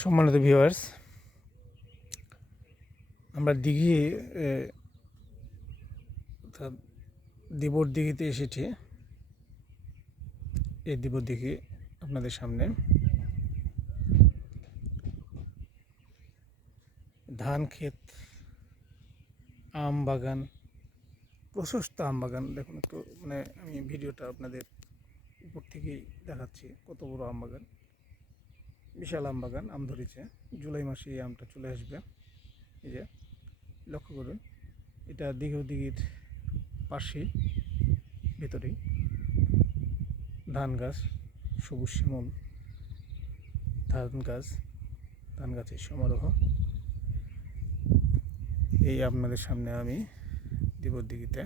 সম্মানিত ভিউয়ার্স, আমরা দিঘি অর্থাৎ দিবর দিঘিতে এসেছি। এই দিবর দিঘি আপনাদের সামনে ধান ক্ষেত, আম বাগান, প্রশস্ত আম বাগান। দেখুন একটু, আমি ভিডিওটা আপনাদের উপর থেকেই দেখাচ্ছি। কত বড় আম বাগান, বিশাল আম বাগান। আম ধরেছে, জুলাই মাসে এই আমটা চলে আসবে। এই যে লক্ষ্য করুন, এটা দিঘির পাশেই, ভেতরেই ধান গাছ, সবুজ শ্যামল ধান গাছের সমারোহ। এই আপনাদের সামনে আমি দিবর দিঘিতে,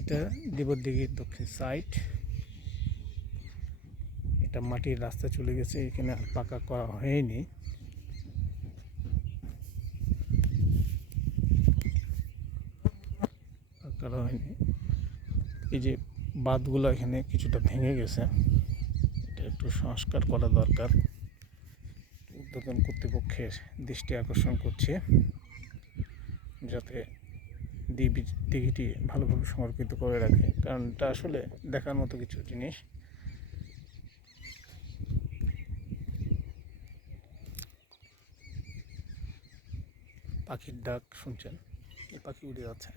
এটা দিবর দিঘির দক্ষিণ সাইড। এটা মাটির রাস্তা চলে গেছে, এখানে আর পাকা করা হয়নি। এই যে বাঁধগুলো এখানে কিছুটা ভেঙে গেছে, এটা একটু সংস্কার করা দরকার। উদ্বোধন কর্তৃপক্ষের দৃষ্টি আকর্ষণ করছে, যাতে দিঘিটি ভালোভাবে সংরক্ষিত করে রাখে, কারণ এটা আসলে দেখার মতো কিছু জিনিস। পাখির ডাক শুনছেন, এই পাখি উড়ে যাচ্ছে।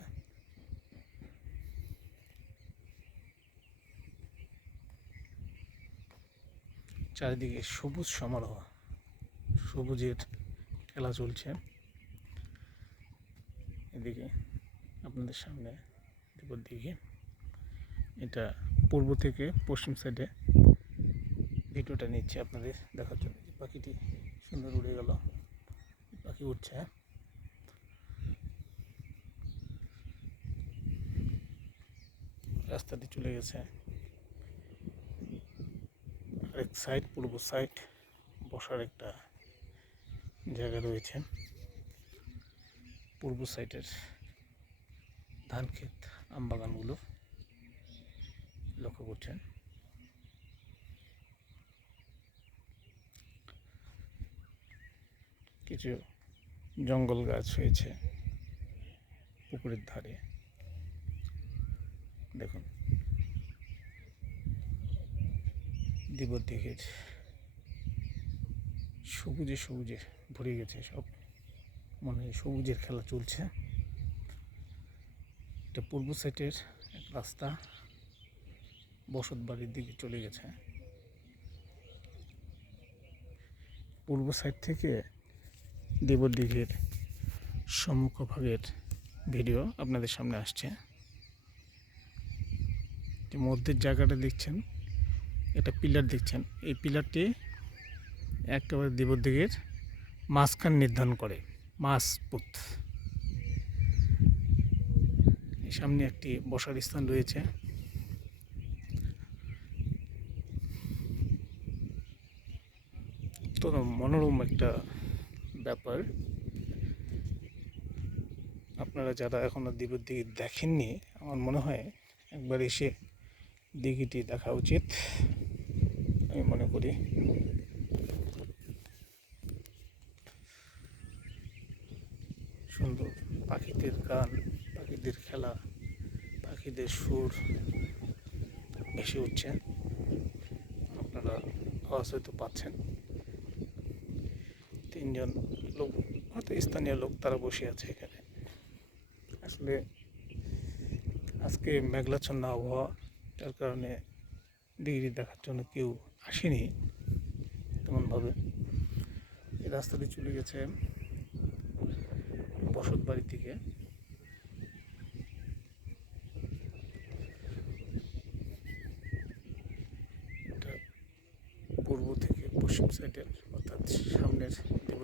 চারিদিকে সবুজ সমারোহ, সবুজের খেলা চলছে। এদিকে আপনাদের সামনে দিবর দিঘি, এটা পূর্ব থেকে পশ্চিম সাইডে ভিডিওটা নিচ্ছে আপনাদের দেখার জন্য। পাখিটি সুন্দর উড়ে গেল, পাখি উঠছে। রাস্তাটি চলে গেছে আরেক সাইড, পূর্ব সাইড বসার একটা জায়গা রয়েছে। পূর্ব সাইডের ধান ক্ষেত, আম বাগানগুলো লক্ষ্য করছেন। কিছু জঙ্গল গাছ হয়েছে পুকুরের ধারে। দেখুন, দিবর দিঘির সবুজে ভরে গেছে সব, মনে হয় সবুজের খেলা চলছে। এটা পূর্ব সাইডের এক রাস্তা বসত বাড়ির দিকে চলে গেছে। পূর্ব সাইড থেকে দিবর দিঘির সম্মুখভাগের ভিডিও আপনাদের সামনে আসছে। যে মধ্যের জায়গাটা দেখছেন, এটা পিলার দেখছেন, এই পিলারটি একেবারে দিবর দিঘির মাঝখান নির্ধারণ করে, মাঝপথ। সামনে একটি বসার স্থান রয়েছে। তো মনোরম একটা ব্যাপার। আপনারা যারা এখনো দিবর দিঘি দেখেননি, আমার মনে হয় একবার এসে দিঘিটি দেখা উচিত, আমি মনে করি। সুন্দর পাখিদের গান, পাখিদের খেলা, পাখিদের সুর ভেসে উঠছে। আপনারা আওয়াজ হয়তো পাচ্ছেন। তিনজন লোক, হয়তো স্থানীয় লোক, তারা বসে আছে এখানে। আসলে আজকে মেঘলাচ্ছন্ন আবহাওয়া, যার কারণে দিঘি দেখার জন্য কেউ আসেনি তেমনভাবে। এই রাস্তাটি চলে গেছে বসত বাড়ি থেকে। এটা পূর্ব থেকে পশ্চিম সাইডের, অর্থাৎ সামনের